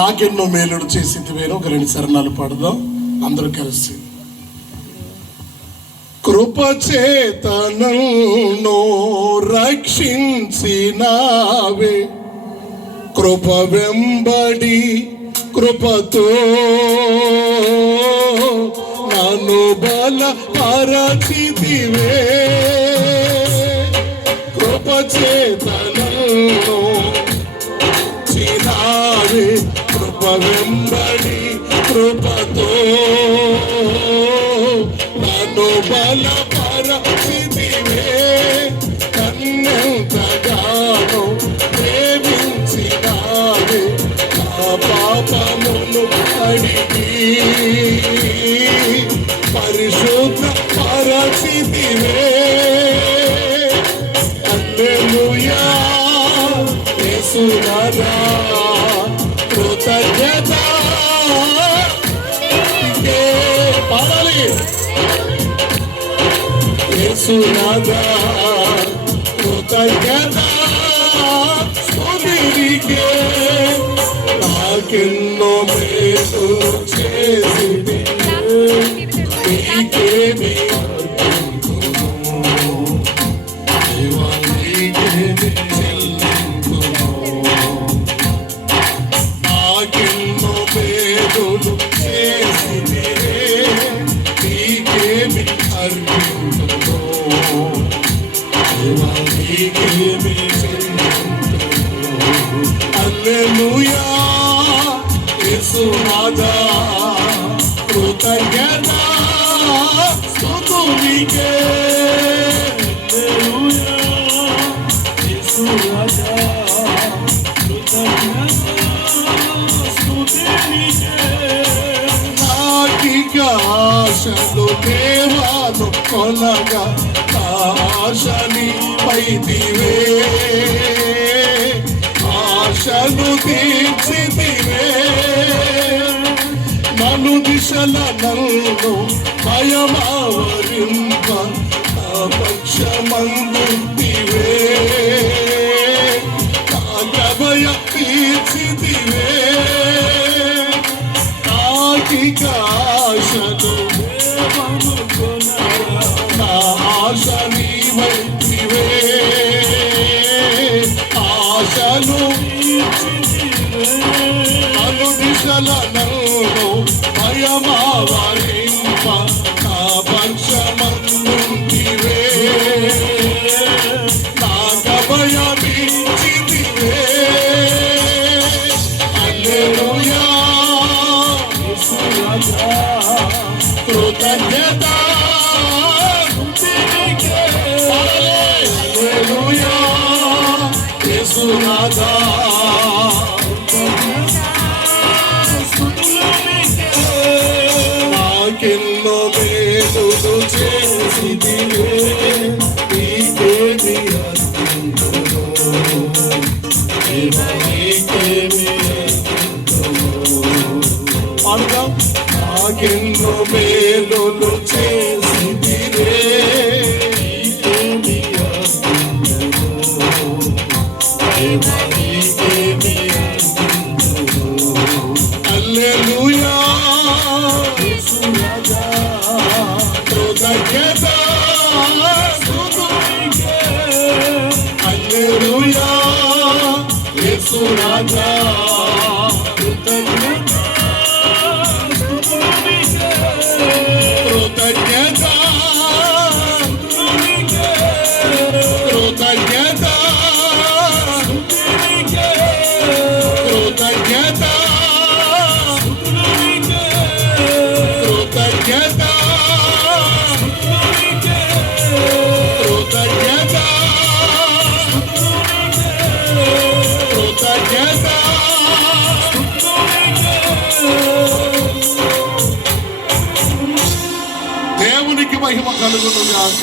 నాకెన్నో మేలుడు చేసింది వేరు. ఒక 2 చరణాలు పాడదాం అందరూ కలిసి. కృపచేత నన్ను రక్షించినావే, కృప వెంబడి కృపతో నన్ను బలపరచితివే. కృపచేత నన్ను చినావే, కృప వెంబడి కృపతో నన్ను బలపరచితివే. కన్నెంతగానో ప్రేమించినావే, నా పాపమును అడిగి పరిశుద్ధ పరచితివే. హల్లెలూయా యేసునాథా, కృతజ్ఞత పాడాలి. యేసునాథా కృతజ్ఞత స్తుతినికే. నాకెన్నో మేలు చేసింది నీకేమి అర్పింతును, దేవా నీకేమి చెల్లింతును. నాకెన్నో మేలులు చేసింది నీకేమి అర్పింతును, దేవా నీకేమి చెల్లింతును. హల్లెలూయా యేసునాథా, కృతజ్ఞత స్తుతినికే. హల్లెలూయా యేసునాథా, కృతజ్ఞత స్తుతినికే. నాకిక ఆశలు దేవాను కొనగా, ఆశని పైదివే, ఆశను తీర్చితివే. నలు దిశల నన్ను భయమావరింప, నా పక్షమందుంటివే, నాగభయ తీర్చితివే. నాకిక ఆశను దేవను కొనగా, నా ఆశ నీవైతివే, ఆశను నలు దిశల నన్ను భయమావరింప, నా పక్షమందుంటివే, నాగభయమిచ్చితివే. హల్లెలూయా యేసునాథా, కృతజ్ఞత స్తుతినికే. హల్లెలూయా యేసునాథా, నాకెన్నో మేలులు చేసితివే నీకేమి అర్పింతును, దేవా నీకేమి అర్పింతును. పాడుదాం. నాకెన్నో మేలులు చేసితివే నీకేమి అర్పింతును, దేవా నీకేమి అర్పింతును. హల్లెలూయా యేసునాథా, కృతజ్ఞత స్తుతినికే. హల్లెలూయా యేసునాథా, కృతజ్ఞత స్తుతినికే. కృతజ్ఞత స్తుతినికే, కృతజ్ఞత స్తుతినికే, కృతజ్ఞత స్తుతినికే, కృతజ్ఞత స్తుతినికే, కృతజ్ఞత స్తుతినికే, కృతజ్ఞత స్తుతినికే. దేవునికి మహిమ కలుగును గాక.